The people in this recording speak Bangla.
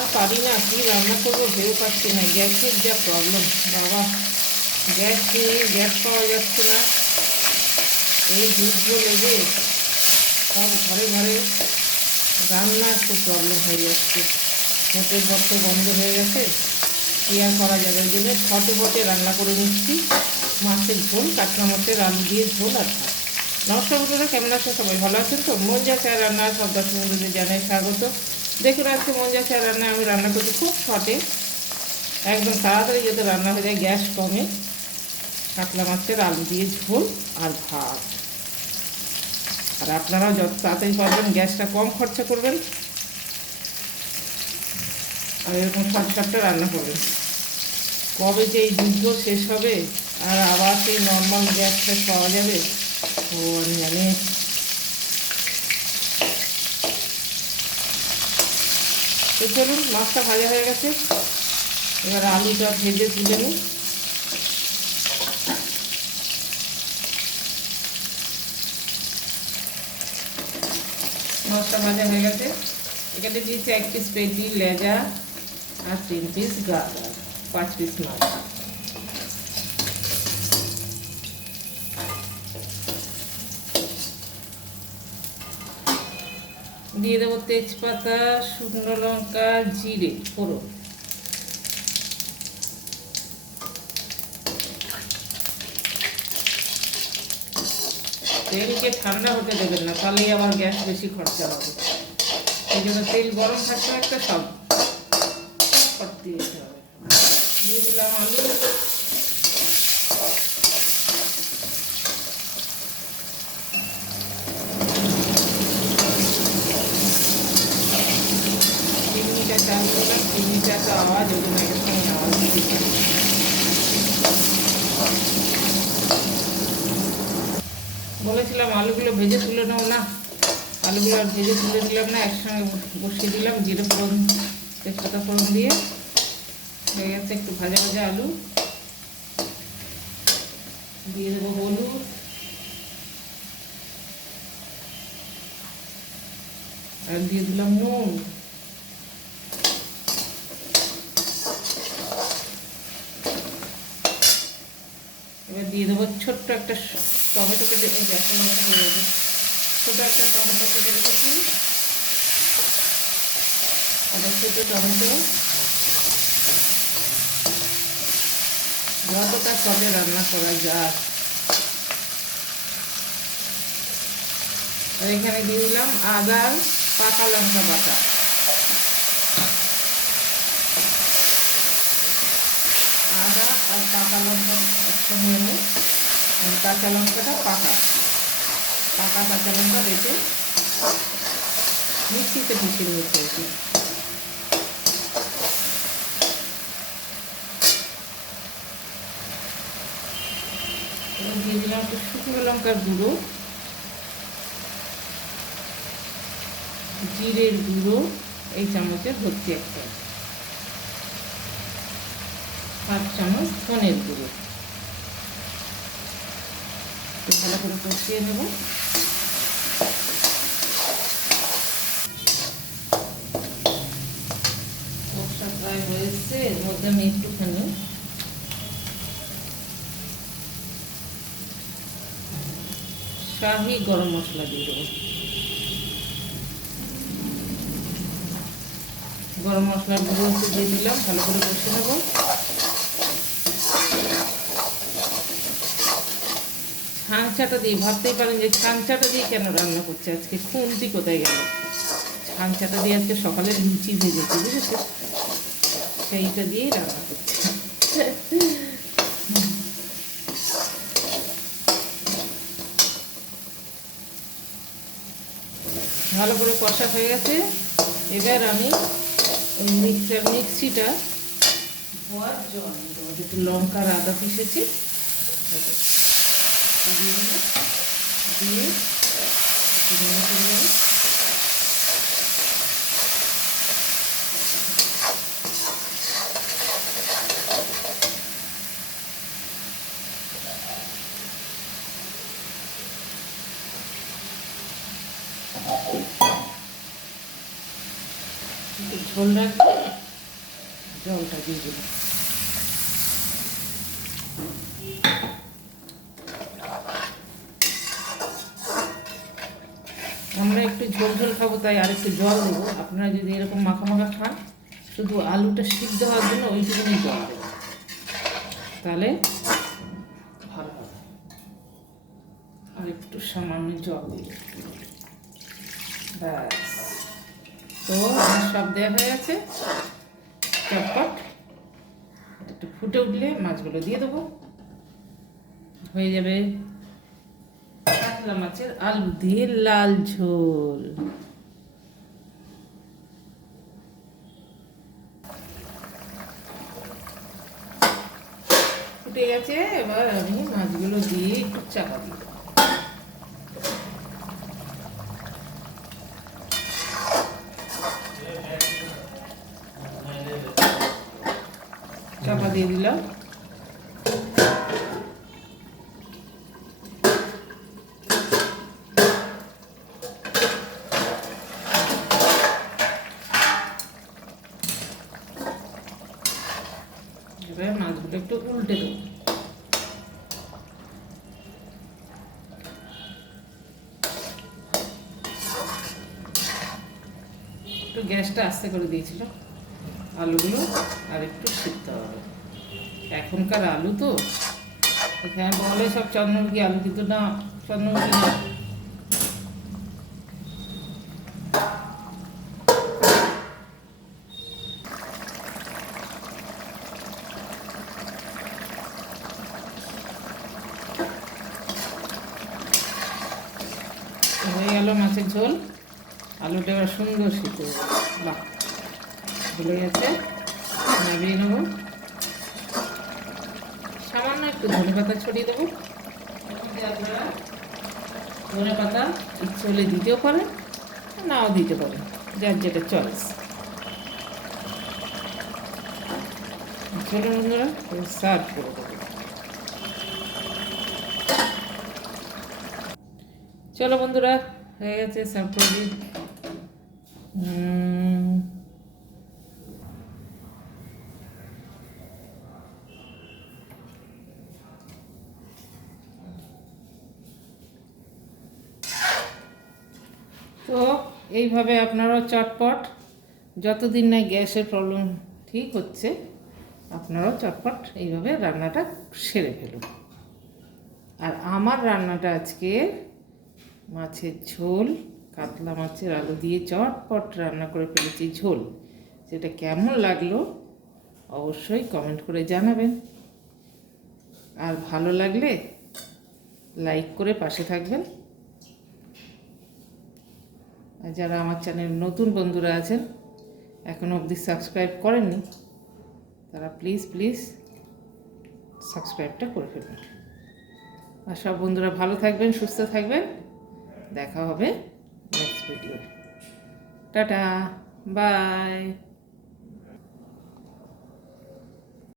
আর পারি না, কি রান্না করবো ভেবে পাচ্ছি না। গ্যাসের যা প্রবলেম বাবা, গ্যাস নিয়ে গ্যাস পাওয়া যাচ্ছে না। এই যুদ্ধ লেগে সব ঘরে ঘরে রান্নার খুব প্রবলেম হয়ে যাচ্ছে। হোটেল বর্ত বন্ধ হয়ে গেছে, কী আর করা যাবে। ওই জন্য ফটে রান্না করে নিচ্ছি মাছের ঝোল, কাতলা মাছের আলু দিয়ে ঝোল আর ভাত। নমস্কার বন্ধুরা, কেমন আছেন? সবাই ভালো আছেন তো? মন যা চায় রান্না সব দর্শক বন্ধুদের জানাই স্বাগত। দেখুন আজকে মন যা চায় রান্না আমি রান্না করছি খুব শর্টে, একদম তাড়াতাড়ি যাতে রান্না হয়ে যায়, গ্যাস কমে। কাতলা মাছের আলু দিয়ে ঝোল আর ভাত। আর আপনারাও যত তাড়াতাড়ি পারবেন গ্যাসটা কম খরচা করবেন আর এরকম শর্টকাটটা রান্না করবেন। কবে যে এই যুদ্ধ শেষ হবে আর আবার সেই নর্মাল গ্যাসটা পাওয়া যাবে ও আমি জানি। তো চলুন, মাছটা ভাজা হয়ে গেছে, এবার আলুটা ভেজে তুলে নিই। মাছটা ভাজা হয়ে গেছে, এখানে দিয়েছি 1 পিস পেটি, লেজা আর 3 পিস গাজর, 5 পিস মাছ। দিয়ে দেবো তেজপাতা, শুকনো লঙ্কা, জিরে ফোড়ন। তেলকে ঠান্ডা হতে দেবেন না, তাহলেই আবার গ্যাস বেশি খরচা হবে। এই জন্য তেল গরম থাকতে একটা সব করতে দিতে হবে। দিয়ে দিলাম আলু, চিনিটা চাল দিলাম, চিনিটা তো আওয়াজ, ওই জন্য এর সঙ্গে আওয়াজ দিচ্ছি। বলেছিলাম আলুগুলো ভেজে তুলে নেব না, আলুগুলো আর ভেজে তুলে দিলাম না, একসঙ্গে বসিয়ে দিলাম। জিরে ফোড়ন, তেজপাতা ফোড়ন দিয়ে হয়ে গেছে একটু ভাজা ভাজা আলু। দিয়ে দেবো হলুদ, আর দিয়ে দিলাম নুন। এবার দিয়ে দেবো ছোট্ট একটা টমেটো কেটে, গ্যাসের মতো হয়ে যাবে, ছোটো একটা টমেটো কেটে রেখেছি। একটা ছোটো টমেটো, যতটা শর্টে রান্না করা যায়। আর এখানে দিয়ে দিলাম আদা, পাকা লঙ্কা বাটা। আদা আর পাকা লঙ্কা একসঙ্গে নেব, কাঁচা লঙ্কাটা পাকা কাঁচা লঙ্কা বেটে মিক্সিতে পিষে নিয়েছি আর কি। এবং দিয়ে দিলাম একটু শুকনো লঙ্কার গুঁড়ো, জিরের গুঁড়ো এই চামচে ভর্তি একটা, 1/2 চামচ ধনের গুঁড়ো। ভালো করে কষিয়ে নেব। কষা প্রায় হয়েছে, এর মধ্যে আমি একটুখানি শাহি গরম মশলা দিয়ে দেবো। গরম মশলার গুঁড়ো একটু দিয়ে দিলাম, ভালো করে কষে নেব। ছাঁচাটা দিয়ে, ভাবতেই পারেন যে ছাঁচাটা দিয়ে কেন রান্না করছে আজকে, খুন্তি কোথায় গেল। ছাঁচাটা দিয়ে আজকে সকালে লুচি ভেজেছি, বুঝেছে, সেইটা দিয়েই রান্না করছে। ভালো করে কষা হয়ে গেছে, এবার আমি ওই মিক্সিটা ধোয়ার জল একটু লঙ্কার আদা পিষেছি দিয়ে দিয়ে করে দেবো। ঝোল রাখবে, জলটা দিয়ে দিলাম। আমরা একটু ঝোল ঝোল খাবো, তাই আর একটু জল দেবো। আপনারা যদি এরকম মাখা মাখা খান, শুধু আলুটা সিদ্ধ হওয়ার জন্য ওইটুকুনি জল দেবো, তাহলে ভালো হবে। আর একটু সামান্য জল দিই, ব্যাস। তো আমার সব দেওয়া হয়ে গেছে চটপট। একটু ফুটে উঠলে মাছগুলো দিয়ে দেবো, হয়ে যাবে কাতলা মাছের আলু দিয়ে লাল ঝোল। ফুটে গেছে, এবার আমি মাছগুলো দিয়ে একটু চাপা দিই। চাপা দিয়ে দিলাম। এবার মাছগুলো একটু উল্টে দেবো। একটু গ্যাসটা আস্তে করে দিয়েছিল, আলুগুলো আর একটু সিদ্ধ হবে। এখনকার আলু তো এখানে বলে সব চন্দ্রমুখী আলু, কিন্তু না, চন্দ্রমুখী না। হয়ে গেল মাছের ঝোল। আলুটা এবার সুন্দর সিদ্ধ হয়ে গেল, বাহ, ভুলে গেছে। নামিয়ে নেবো। সামান্য একটু ধনে পাতা ছড়িয়ে দেবো। আপনারা ধনে পাতা ইচ্ছে হলে দিতেও পারেন, নাও দিতে পারেন, যার যেটা চয়েস। চলো বন্ধুরা, সার্ভ করে দেবো। চলো বন্ধুরা, হয়ে গেছে, সার্ভ করে দিই। তো এইভাবে আপনারাও চটপট, যতদিন না গ্যাসের প্রবলেম ঠিক হচ্ছে, আপনারাও চটপট এইভাবে রান্নাটা সেরে ফেলুন। আর আমার রান্নাটা আজকে মাছের ঝোল, কাতলা মাছের আলু দিয়ে চটপট রান্না করে ফেলেছি ঝোল। সেটা কেমন লাগলো অবশ্যই কমেন্ট করে জানাবেন। আর ভালো লাগলে লাইক করে পাশে থাকবেন। আর যারা আমার চ্যানেল নতুন বন্ধুরা আছেন, এখনও অবধি সাবস্ক্রাইব করেননি, তারা প্লিজ প্লিজ সাবস্ক্রাইবটা করে ফেলুন। আর সব বন্ধুরা ভালো থাকবেন, সুস্থ থাকবেন। দেখা হবে নেক্সট ভিডিও। Tata, by.